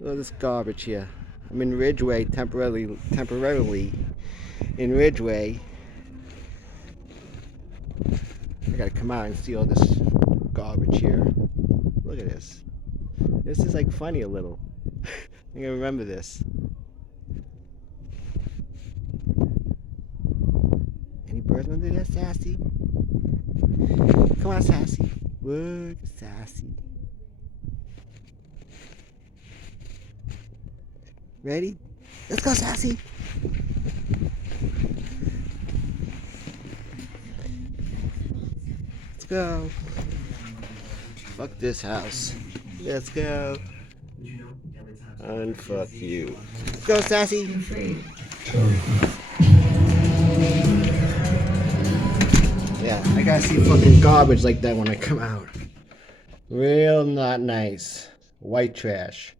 Look at this garbage here. I'm in Ridgeway temporarily in Ridgeway. I gotta come out and see all this garbage here. Look at this. This is like funny a little. I'm gonna remember this. Any birds under there, Sassy? Come on, Sassy. Look, Sassy. Ready? Let's go, Sassy. Let's go. Fuck this house. Let's go. Unfuck you. Let's go, Sassy. Yeah, I gotta see fucking garbage like that when I come out. Real not nice. White trash.